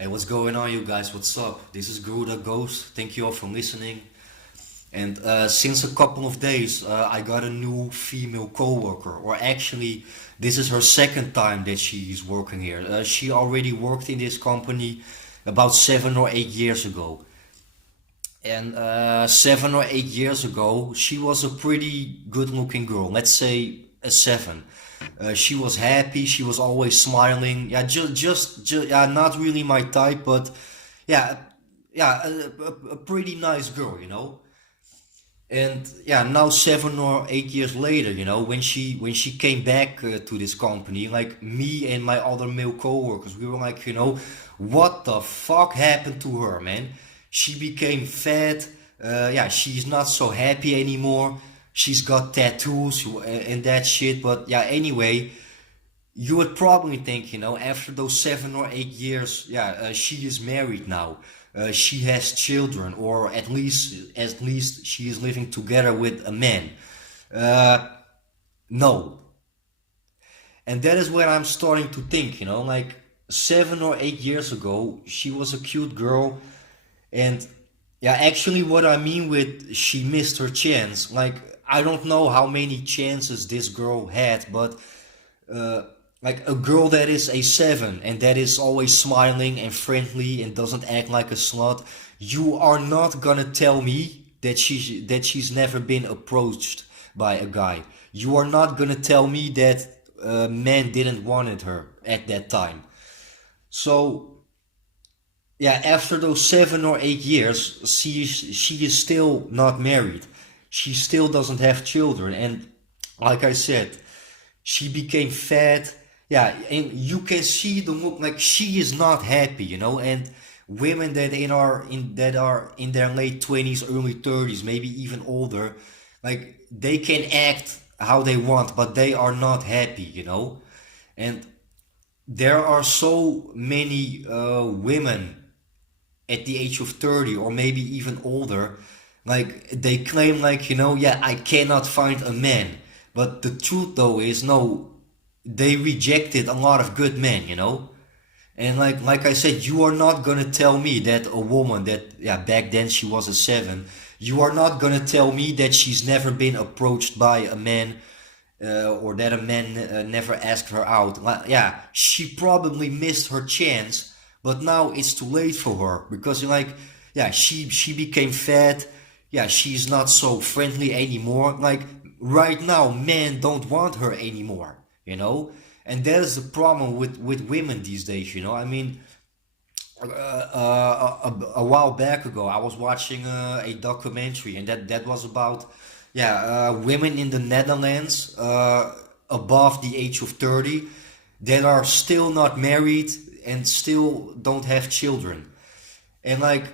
Hey, what's going on, you guys? What's up? This is Guru Ghost. Thank you all for listening. And since a couple of days, I got a new female coworker, or actually, this is her second time that she's working here. She already worked in this company about 7 or 8 years ago. And 7 or 8 years ago, she was a pretty good-looking girl. Let's say a seven. She was happy. She was always smiling. Yeah, yeah, not really my type, but yeah, yeah, a pretty nice girl. And yeah, now 7 or 8 years later, when she came back to this company, like me and my other male coworkers, we were like, what the fuck happened to her, man? She became fat. Yeah, she's not so happy anymore. She's got tattoos and that shit. But yeah, anyway, you would probably think, after those 7 or 8 years, yeah, she is married now. She has children, or at least she is living together with a man. Uh, no, and that is where I'm starting to think, like 7 or 8 years ago, she was a cute girl, and yeah, actually, what I mean with she missed her chance, like I don't know how many chances this girl had, but uh, like a girl that is a seven and that is always smiling and friendly and doesn't act like a slut, you are not gonna tell me that she's never been approached by a guy. You are not gonna tell me that men didn't wanted her at that time. So yeah, after those 7 or 8 years, she is still not married. She still doesn't have children, and like I said, she became fat. Yeah, and you can see the look, like she is not happy. And women that are in their late 20s, early 30s, maybe even older, like they can act how they want, but they are not happy. And there are so many women at the age of 30 or maybe even older, like they claim, like, yeah, I cannot find a man. But the truth though is, no, they rejected a lot of good men. And like I said, you are not gonna tell me that a woman that, yeah, back then she was a seven, you are not gonna tell me that she's never been approached by a man, or that a man never asked her out. Like, yeah, she probably missed her chance, but now it's too late for her because, like, yeah, she became fat. Yeah, she's not so friendly anymore. Like right now, men don't want her anymore. And that is the problem with women these days. I mean, a while back ago, I was watching a documentary, and that was about, yeah, women in the Netherlands above the age of 30 that are still not married and still don't have children. And like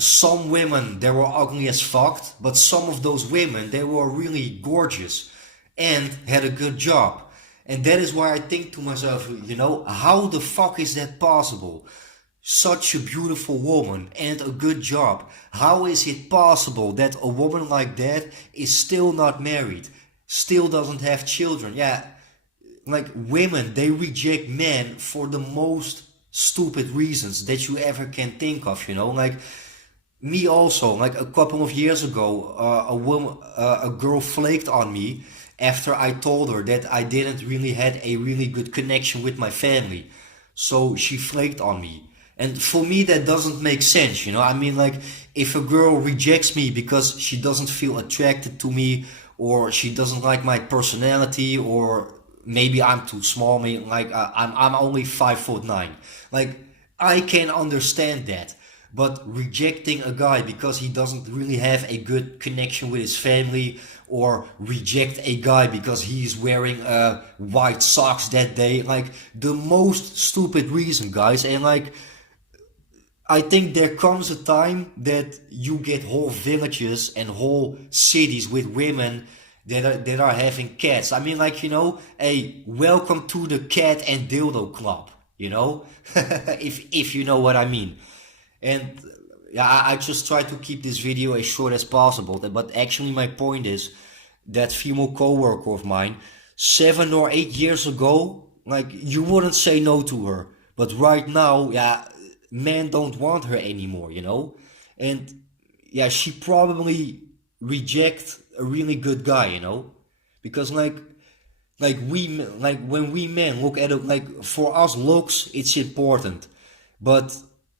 some women, they were ugly as fucked, but some of those women, they were really gorgeous and had a good job. And that is why I think to myself, how the fuck is that possible? Such a beautiful woman and a good job. How is it possible that a woman like that is still not married, still doesn't have children? Yeah, like women, they reject men for the most stupid reasons that you ever can think of. Like me also, like a couple of years ago, a girl flaked on me after I told her that I didn't really had a really good connection with my family. So she flaked on me. And for me, that doesn't make sense. I mean, like, if a girl rejects me because she doesn't feel attracted to me, or she doesn't like my personality, or maybe I'm too small, maybe, like, I'm only 5'9". Like, I can understand that. But rejecting a guy because he doesn't really have a good connection with his family, or reject a guy because he's wearing white socks that day, like the most stupid reason, guys. And like, I think there comes a time that you get whole villages and whole cities with women that are having cats. I mean, like, a welcome to the cat and dildo club, if you know what I mean. And yeah, I just try to keep this video as short as possible. But actually, my point is that female coworker of mine, 7 or 8 years ago, like, you wouldn't say no to her. But right now, yeah, men don't want her anymore, you know? And yeah, she probably reject a really good guy, you know? Because like when we men look at it, like for us looks it's important, but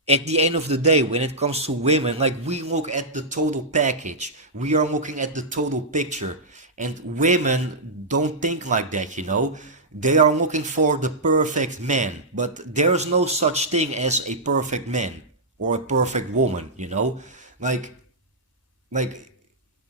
at the end of the day when it comes to women, like we look at the total package, we are looking at the total picture, and women don't think like that, you know. They are looking for the perfect man, but there's no such thing as a perfect man or a perfect woman, you know. like like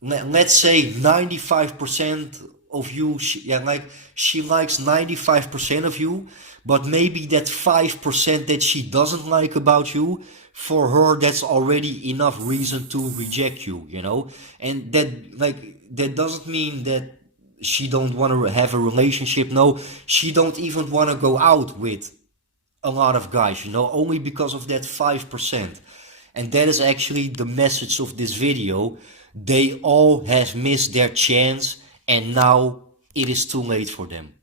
let's say 95% of you, yeah, like she likes 95% of you, but maybe that 5% that she doesn't like about you, for her that's already enough reason to reject you, you know. And that doesn't mean that she don't want to have a relationship. No, she don't even want to go out with a lot of guys, you know, only because of that 5%. And that is actually the message of this video. They all have missed their chance, and now it is too late for them.